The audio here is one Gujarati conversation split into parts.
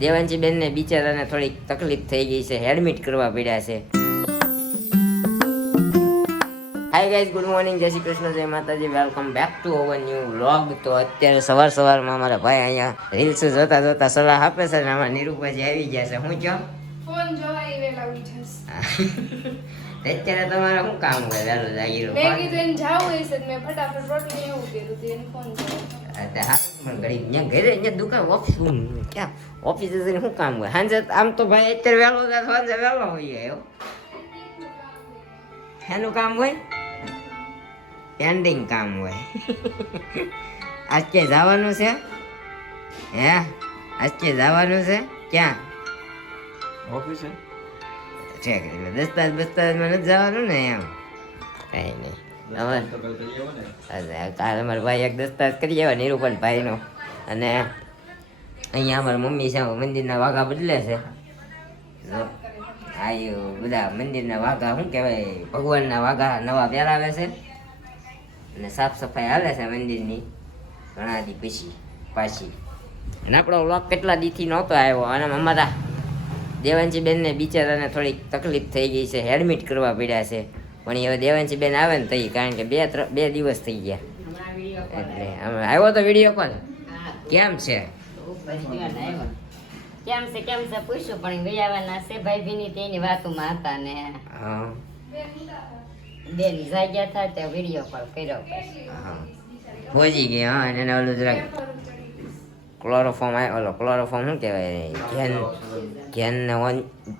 દેવાંશી બેનને બિચારાને થોડીક તકલીફ થઈ ગઈ છે, એડમિટ કરવા પડ્યા છે. હાય ગાઈઝ, ગુડ મોર્નિંગ, જય શ્રી કૃષ્ણ, જય માતાજી, welcome back to our new vlog. તો અત્યારે સવારમાં મારા ભાઈ અહીંયા રીલ્સ જોતા જોતા સલાહ આપે છે ને આમાં નિરૂપાજી આવી ગયા છે. હું ક્યાં ફોન જોવા વેલા ઉઠાસ. અત્યારે તમારે શું કામ હોય વહેલો જાગીરો? મેં કીધું એને જાવું હશે મેં ફટાફટ રોટલી એવું કર્યું હતું એને ફોન કર્યો. ઘરે અહીંયા દુકાન ઓફિસ ક્યાં ઓફિસે જઈને શું કામ હોય? સાંજે આમ તો ભાઈ અત્યારે વહેલો જાય, સાંજે વહેલો હોય એવો એનું કામ હોય, પેન્ડિંગ કામ હોય. આજ ક્યાં જવાનું છે? હે આજ ક્યાં જવાનું છે? ક્યાં ઓફિસે છે? એટલે દસ્તાવેજ બસ્તાવેજમાં નથી જવાનું ને? એમ કઈ નહીં. કાલે અમારા ભાઈ એક દસ્તાવેજ કરી આવ્યા નિરૂપણ ભાઈનો, અને અહીંયા અમારા મમ્મી છે મંદિરના વાઘા બદલે છે. આ બધા મંદિરના વાઘા શું કહેવાય, ભગવાનના વાઘા નવા પહેરાવે છે અને સાફ સફાઈ હાલે છે મંદિરની ઘણા દી પછી પાછી. અને આપણો વ્લોગ કેટલા દીથી નહોતો આવ્યો, અને અમારા દેવાંશી બેનને બિચારાને થોડીક તકલીફ થઈ ગઈ છે, એડમિટ કરવા પડ્યા છે. પણ હવે દેવાંશી બેન આવે ને તઈ, કારણ કે બે દિવસ થઈ ગયા. એટલે આવ્યો તો વિડીયો કોલ. કેમ છે? કેમ છે પૂછ્યું, પણ ગયાવાના છે ભાઈ ભીની તેની વાતોમાં હતા ને બેન જાગ્યા હતા તે વિડીયો કોલ કર્યો. પહોંચી ગયા. હા, અને ઓલું જરાક ક્લોરોફોર્મ ક્લોરોફોર્મ શું કહેવાય,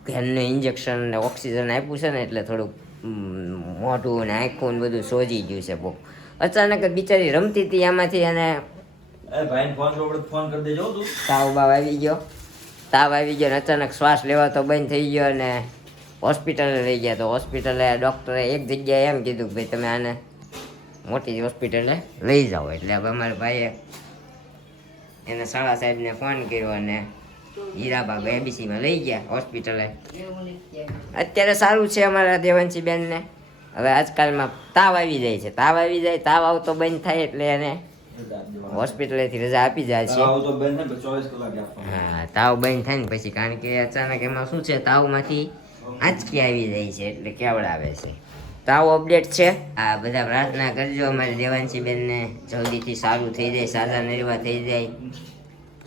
ઘેનને ઇન્જેક્શન ને ઓક્સિજન આપ્યું છે ને, એટલે થોડુંક મોઢું ને આંખું ને બધું સોજી ગયું છે બહુ. અચાનક જ બિચારી રમતી હતી એમાંથી, અને તાવ આવી ગયો ને અચાનક શ્વાસ લેવા તો બંધ થઈ ગયો, અને હોસ્પિટલે લઈ ગયા. તો હોસ્પિટલે ડૉક્ટરે એક જગ્યાએ એમ કીધું કે ભાઈ તમે આને મોટી હોસ્પિટલે લઈ જાઓ. એટલે હવે અમારા ભાઈએ એને શાળા સાહેબને ફોન કર્યો અને હીરાબાગ એબીસીમાં લઈ ગયા હોસ્પિટલે. અત્યારે સારું છે અમારા દેવાંશી બેનને. હવે આજકાલમાં તાવ આવી જાય છે, તાવ આવતો બંધ થાય એટલે એને હોસ્પિટલેથી રજા આપી જાય છે. હા, તાવ બંધ થાય ને પછી, કારણ કે અચાનક એમાં શું છે, તાવમાંથી આંચકી આવી જાય છે એટલે કેવડાવે છે. તાવ અપડેટ છે. આ બધા પ્રાર્થના કરજો અમારી દેવાંશી બેનને જલ્દીથી સારું થઈ જાય, સાજા નિર્વાહ થઈ જાય.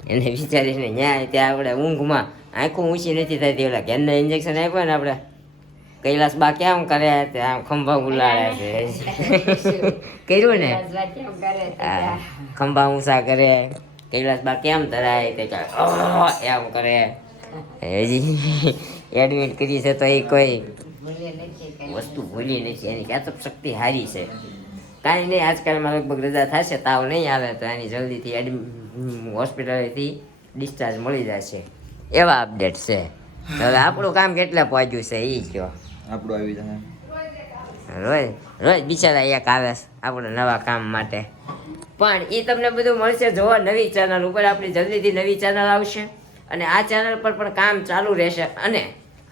એને વિચારીને ન્યાય ત્યાં આપણે ઊંઘમાં આંખું ઊંચી નથી થતી. ઓલા ઘેરના ઇન્જેક્શન આપ્યા ને આપણે કૈલાસ બા કેમ કરે, આમ ખંભા ઉલાડે છે. કર્યું ને? ખંભા ઊંચા કરે. કૈલાસ બા કેમ તરાય તે એમ કરે. હજી એડમિટ કરી છે તો એ કોઈ વસ્તુ ભૂલી નથી. એની યાદપ શક્તિ સારી છે. કાંઈ નહીં, આજકાલમાં લગભગ રજા થશે, તાવ નહીં આવે તો એની જલ્દીથી હોસ્પિટલેથી ડિસ્ચાર્જ મળી જશે. એવા અપડેટ છે. હવે આપણું કામ કેટલા પહોંચ્યું છે એ કહો. આપણું આવી જાય રોજ બિચારા એક આવે આપણે નવા કામ માટે, પણ એ તમને બધું મળશે જોવા નવી ચેનલ ઉપર. આપણી જલ્દીથી નવી ચેનલ આવશે, અને આ ચેનલ પર પણ કામ ચાલુ રહેશે. અને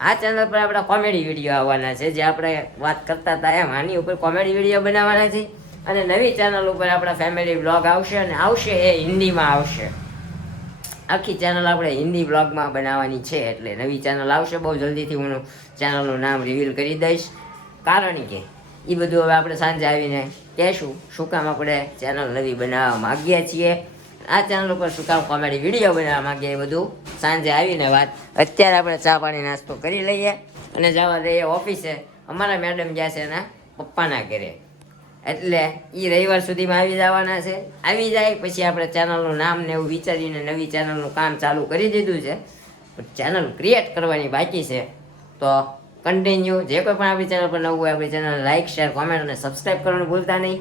આ ચેનલ પર આપણા કોમેડી વિડીયો આવવાના છે, જે આપણે વાત કરતા હતા એમ આની ઉપર કોમેડી વિડીયો બનાવવાના છે. અને નવી ચેનલ ઉપર આપણા ફેમિલી બ્લોગ આવશે, અને આવશે એ હિન્દીમાં આવશે. આખી ચેનલ આપણે હિન્દી બ્લોગમાં બનાવવાની છે, એટલે નવી ચેનલ આવશે બહુ જલ્દીથી. હું ચેનલનું નામ રિવીલ કરી દઈશ, કારણ કે એ બધું હવે આપણે સાંજે આવીને કહેશું શું કામ આપણે ચેનલ નવી બનાવવા માગીએ છીએ, આ ચેનલ ઉપર શું કામ કોમેડી વિડીયો બનાવવા માગીએ, એ બધું સાંજે આવીને વાત. અત્યારે આપણે ચા પાણી નાસ્તો કરી લઈએ અને જવા દઈએ ઓફિસે. અમારા મેડમ ગયા છે એના પપ્પાના ઘરે, એટલે એ રવિવાર સુધીમાં આવી જવાના છે. આવી જાય પછી આપણે ચેનલનું નામ ને એવું વિચારીને નવી ચેનલનું કામ ચાલુ કરી દીધું છે. ચેનલ ક્રિએટ કરવાની બાકી છે. તો કન્ટિન્યુ જે કોઈ પણ આપણી ચેનલ પર નવું હોય આપણી ચેનલ લાઇક, શેર, કોમેન્ટ અને સબસ્ક્રાઈબ કરવાનું ભૂલતા નહીં.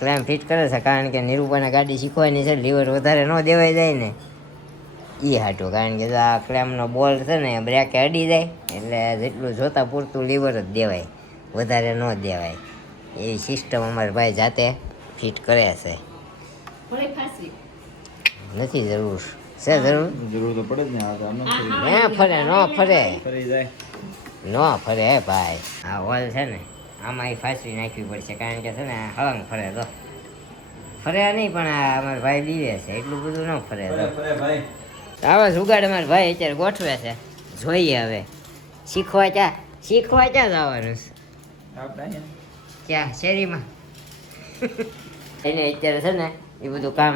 ક્લેમ ફિટ કરે છે, કારણ કે નિરૂપાને ગાડી શીખવાની છે, લીવર વધારે ન દેવાઈ જાય ને એ હાટું, કારણ કે જો આ ક્લેમનો બોલ છે ને બ્રેકે અડી જાય એટલે જેટલું જોતા પૂરતું લીવર જ દેવાય, વધારે ન દેવાય. એવી સિસ્ટમ અમારા ભાઈ જાતે ફિટ કરે છે. થોડી ફાંસવી. નથી જરૂર છે, જરૂર જરૂર તો પડે જ ને. આ તો આમ ન ફરી હે ફરે ન ફરે ફરી જાય. ન ફરે હે ભાઈ. આ હોલ છે ને આમાં ફાંસવી નાખવી પડશે, કારણ કે છે ને હળંગ ફરે તો ફરે નહીં, પણ આ અમારા ભાઈ બીવે છે એટલું બધું ન ફરે તો. ફરે ભાઈ. આવા જુગાડ અમારા ભાઈ અત્યારે ગોઠવે છે, જોઈએ હવે શીખવા ક્યાં જવાનું છે? આપણે અહીંયા. ક્યાં શેરીમાં? એને અત્યારે છે ને એ બધું કામ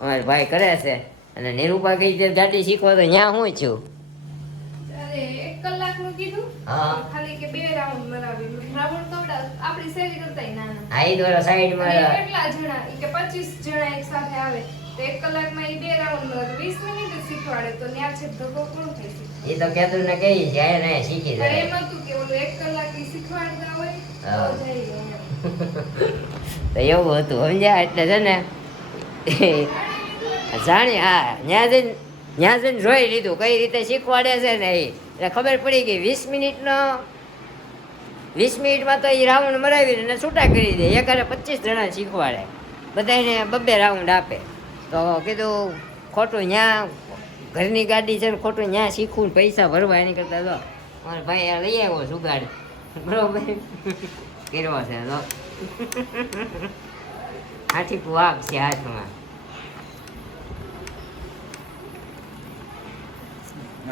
અમારા ભાઈ કરે છે. અને નિરૂપા કઈ રીતે ગાડી શીખવા તો ત્યાં હું છું. અરે 1 કલાકનું કીધું હા. ખાલી કે 2 રાઉન્ડ મરાવી. રાઉન્ડ તો આપણી શેરી કરતાય નાના. આ ઈ દ્વારા અને સાઈડમાં કેટલા જણા ઈ કે 25 જણા એક સાથે આવે તો 1 કલાકમાં ઈ 2 રાઉન્ડ મરાવે. 20 મિનિટ જ શીખવાડે તો ન્યા છે ધક્કો કોણ થાય છે? એ તો કેતું ને કઈ જાય ને શીખી પણ જાય. એમ હતું કે ઓલું 1 કલાક ઈ શીખવાડતા હોય હા. તો જઈએ એમ. તો એવું હતું સમજ્યા. એટલે છે ને જાણી હા ત્યાં જઈને જોઈ લીધું કઈ રીતે શીખવાડે છે ને એ, એટલે ખબર પડી ગઈ 20 મિનિટમાં તો એ રાઉન્ડ મરાવીને છૂટા કરી દે. એકારે 25 જણા શીખવાડે, બધાને 2 રાઉન્ડ આપે. તો કીધું ખોટું ત્યાં ઘરની ગાડી છે ને ખોટું ત્યાં શીખવું ને પૈસા ભરવા એની કરતા તો મારા ભાઈ આ લઈ આવ્યો જુગાડ, બરોબર કર્યો છે તો આથી વાઘ છે હાથમાં.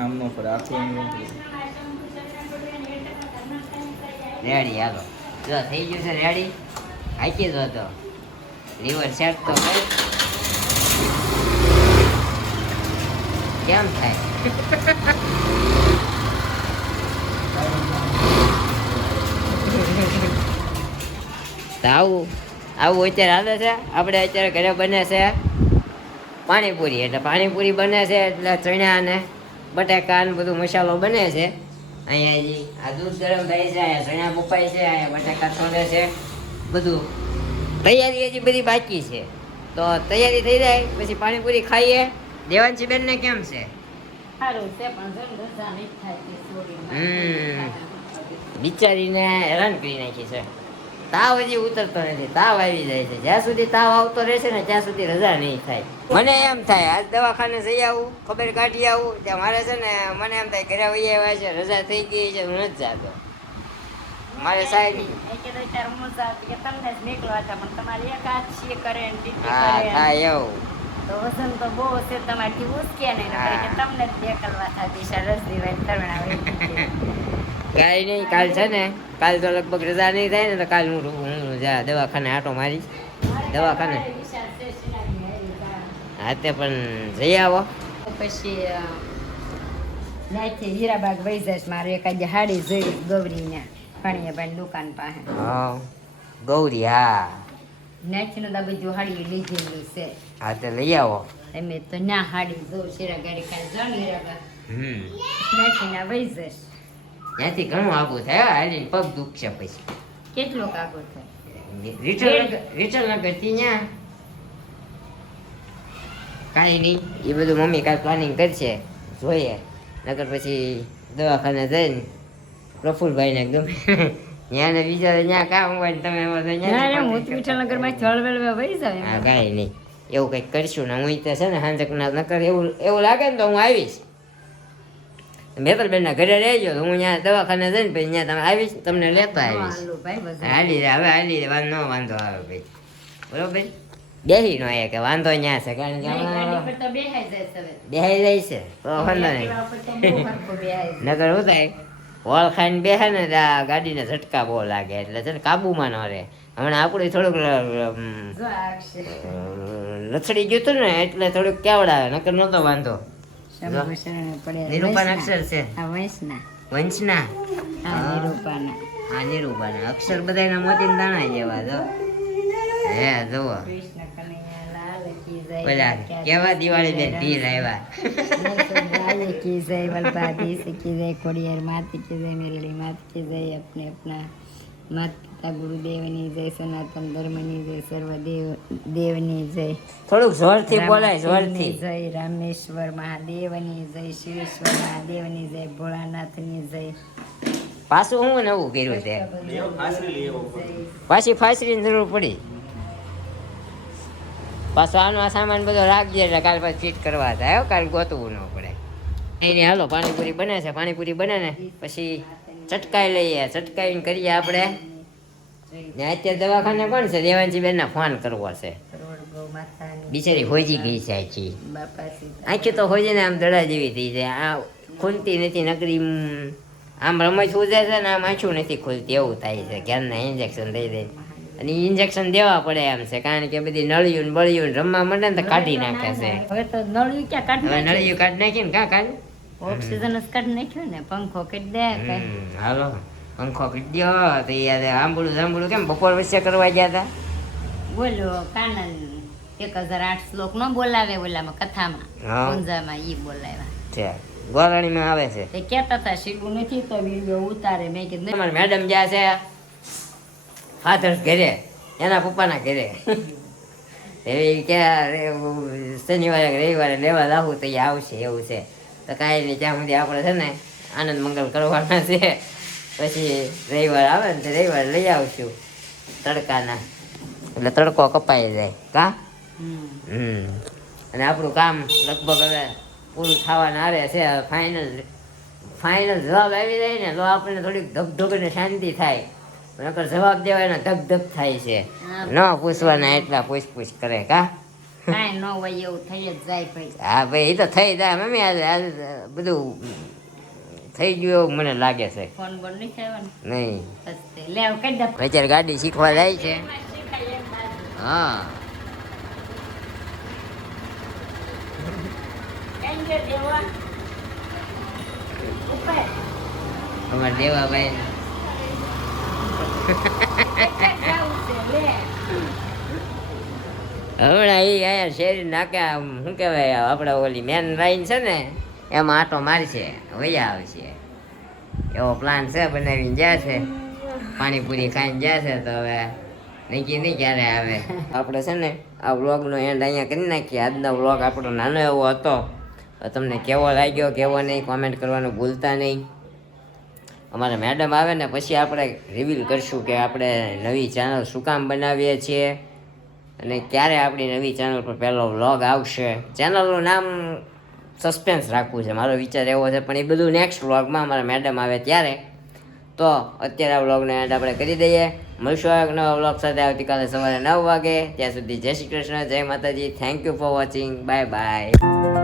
આમ નો ફરે, આખું એમ નો ફરે. રેડી હાલો, જો થઈ ગયું છે રેડી. હાકી દો તો લીવર સેટ તો કઈ કેમ થાય? તો આવું અત્યારે હાલે છે. આપણે અત્યારે ઘરે બને છે પાણીપુરી, એટલે પાણીપુરી બને છે એટલે ચણા ને બટાકા ને બધું મસાલો બને છે. અહીંયા હજી આ દૂધ ગરમ થાય છે, અહીંયા ચણા બફાય છે, અહીંયા બટાકા છોડે છે, બધું તૈયારી હજી બધી બાકી છે. તો તૈયારી થઈ જાય પછી પાણીપુરી ખાઈએ. દેવાંશી બેન ને કેમ છે? સારું છે પણ જો રજા નહીં થાય તે છોડીને. બિચારીને હેરાન કરી નાખી છે. તાવ હજી ઉતરતો નથી, તાવ આવી જાય છે. જ્યાં સુધી તાવ આવતો રહેશે ને ત્યાં સુધી રજા નહીં થાય. મને એમ થાય આજ દવાખાને જઈ આવું, ખબર કાઢી આવું. ત્યાં મારે છે ને મને એમ થાય ઘરે વહી આવ્યા છે, રજા થઈ ગઈ છે, હું નથી જાતો. મારે સાહેબ તમને જ નીકળવા હતા પણ તમારે એક હાથ છે કરે ને ટીટી હા કરે હા એવું તો વજન તો બહુ છે તમારથી ઉચકે નહીં નકર કે તમને જ દેકલવા થતી છે રસ દિવાય તરણાવે કાંઈ નહીં. કાલ છે ને કાલ તો લગભગ રજા નહીં થાય ને તો કાલ હું દવાખાને આટો મારીશ. દવાખાને હા તે પણ જઈ આવો. પછી ત્યાંથી હીરાબાગ વહી જઈશ. મારે એકાદ હાડી જોઈ ગૌરીને પાણીયાભાઈ દુકાન પાસે. હા ગૌરી, હા ત્યાંથી નું બધું હાડી લીધેલી છે. હા તે લઈ આવો. એમ તો ના હાડી જોઉં શેરા ગાડી કાલે જાણ હીરાબાગ ત્યાંથી ના વહી જઈશ. ત્યાંથી ઘણું આગું થાય હો, હાલીને પગ દુખશે પછી. કેટલું કાગળ થાય રિટર્ન ન કરતી ત્યાં કાંઈ નહીં. એ બધું મમ્મી કાંઈ પ્લાનિંગ કરશે, જોઈએ. નકર પછી દવાખાને જઈને પ્રફુલભાઈને ગમે ત્યાં ને બીજા ત્યાં કામ હોય ને તમે એમાં તો ત્યાં વિઠ્ઠલનગર માં હળવેળ વહી જાય. હા કાંઈ નહીં, એવું કંઈક કરશું ને. હું તો છે ને હાંજકના નકર એવું લાગે ને તો હું આવીશ. મેપલબેનના ઘરે રહેજો તો હું ત્યાં દવાખાને જઈને પછી ત્યાં તમે આવીશ, તમને લેતા આવીશ. હાલી રે હવે, હાલી રે, વાંધો આવે ભાઈ, બરોબર. બેહી નો કે વાંધો ત્યાં છે, કારણ કે હમણાં બેહાઈ જાય છે તો વાંધો નહીં. નકર શું થાય હોળ ખાઈને બેહે ને ત્યાં ગાડીને ઝટકા બહુ લાગે, એટલે છે ને કાબુમાં ન રહે. હમણાં આપણે થોડુંક લથડી ગયું હતું ને એટલે થોડુંક કેવડાવે, નકર નહોતો વાંધો. નિરૂપાના અક્ષર છે, વંશના. હા નિરૂપાના અક્ષર બધાના મોતીના દાણા જેવા જો. હે જોવો પેલા કેવા દિવાળી બેન ઢીલ આવ્યા. की जय वलभादी से की जय कोड़ियर मात की जय मेलड़ी मात की जय अपने अपना માતા પિતા ગુરુદેવની જય, સનાતન ધર્મની જય, સર્વ દેવની જય, થોડુંક જોરથી બોલાય, જોરથી. જય, રામેશ્વર મહાદેવની જય, શિવેશ્વર મહાદેવની જય, ભોળાનાથની જય. પાછું હું નવું કર્યું છે, પાછી ફાસરીની જરૂર પડી. પાછો આનો આ સામાન બધો રાખજે એટલે કાલ પાછું ફિટ કરવા થાય હો, કાલ ગોતવું ન પડે. એને હાલો પાણીપુરી બને છે, પાણીપુરી બને ને પછી ચટકાઈ લઈએ, ચટકાઈને કરીએ આપણે. ને અત્યારે દવાખાને કોણ છે? દેવાંશી બેનને ફોન કરવો છે. કરોડ ગૌ માતાની બિચારી હોજી ગઈ છે આખી. બાપા સીતા આખી તો હોજીને આમ દડા જેવી થઈ જાય. આ ખુલતી નથી નકરી, આમ રમત સૂજે છે ને આમ આંખું નથી ખુલતી, એવું થાય છે. ક્યારના ઇન્જેક્શન દઈ દે અને ઇન્જેક્શન દેવા પડે એમ છે, કારણ કે બધી નળિયું ને બળિયું ને રમવા માંડે ને તો કાઢી નાખે છે. હવે તો નળિયું ક્યાં કાઢ હવે નળિયું કાઢી નાખી ને કાઢ. ઓક્સિજન જ કાઢી નાખ્યો ને, પંખો કાઢી દે કઈ. હાલો પંખો કાઢી દો તો યાર. આંબળું જાંબળું કેમ બપોર વચ્ચે કરવા ગયા હતા? બોલ્યો કાનન 1008 શ્લોક નો બોલાવે ઓલામાં કથામાં, હા. પૂંજામાં ઈ બોલાવ્યા. છે ગોરાણીમાં આવે છે. તે કહેતા હતા શીલું નથી તો વિડીયો ઉતારે. મેં કીધું અમારા મેડમ જ્યાં છે ફાધર્સ ઘરે, એના પપ્પાના ઘરે. એવી કે શનિવારે રવિવારે લેવા લાવું તો એ આવશે એવું છે. તો કાંઈ નહીં, ત્યાં સુધી આપણે છે ને આનંદ મંગલ કરવાના છે. પછી રવિવાર આવે ને તો રવિવારે લઈ આવશું તડકાના, એટલે તડકો કપાઈ જાય કા. અને આપણું કામ લગભગ હવે પૂરું થવાના આવે છે. ફાઇનલ જવાબ આવી જાય ને તો આપણને થોડીક ધબધબ ને શાંતિ થાય. નકર જવાબ દેવાય ધક થાય છે. ન પૂછવાના એટલા પૂછ કરે કા. કાંઈ ન હોય એવું થઈ જ જાય ભાઈ. હા ભાઈ, એ તો થઈ જાય મમ્મી. આજે બધું થઈ ગયું એવું મને લાગે છે. ફોન બોન નહીં થયો ને નહીં બસ તે લે આવ કાઢ દે. અત્યારે ગાડી શીખવા જાય છે. હા અમારે દેવાભાઈ હમણાં એ યાર શેરી નાકે શું કહેવાય આપણે ઓલી મેન લાઈન છે ને એમાં આટો મારશે, વયા આવશે એવો પ્લાન છે. બનાવીને જાય છે, પાણીપુરી ખાઈને જાય છે. તો હવે નક્કી નહીં ક્યારે આવે. આપણે છે ને આ વ્લોગનો એન્ડ અહીંયા કરી નાખીએ. આજનો વ્લોગ આપણો નાનો એવો હતો. તો તમને કેવો લાગ્યો કેવો નહીં કોમેન્ટ કરવાનું ભૂલતા નહીં. અમારા મેડમ આવે ને પછી આપણે રિવીલ કરશું કે આપણે નવી ચેનલ શું કામ બનાવીએ છીએ અને ક્યારે આપણી નવી ચેનલ પર પહેલો વ્લોગ આવશે. ચેનલનું નામ સસ્પેન્સ રાખવું છે, મારો વિચાર એવો છે. પણ એ બધું નેક્સ્ટ વ્લોગમાં અમારા મેડમ આવે ત્યારે. તો અત્યારે આ વ્લોગને એન્ડ આપણે કરી દઈએ. મળશું એક નવા વ્લોગ સાથે આવતીકાલે સવારે 9 વાગે. ત્યાં સુધી જય શ્રી કૃષ્ણ, જય માતાજી. Thank you for watching. Bye bye.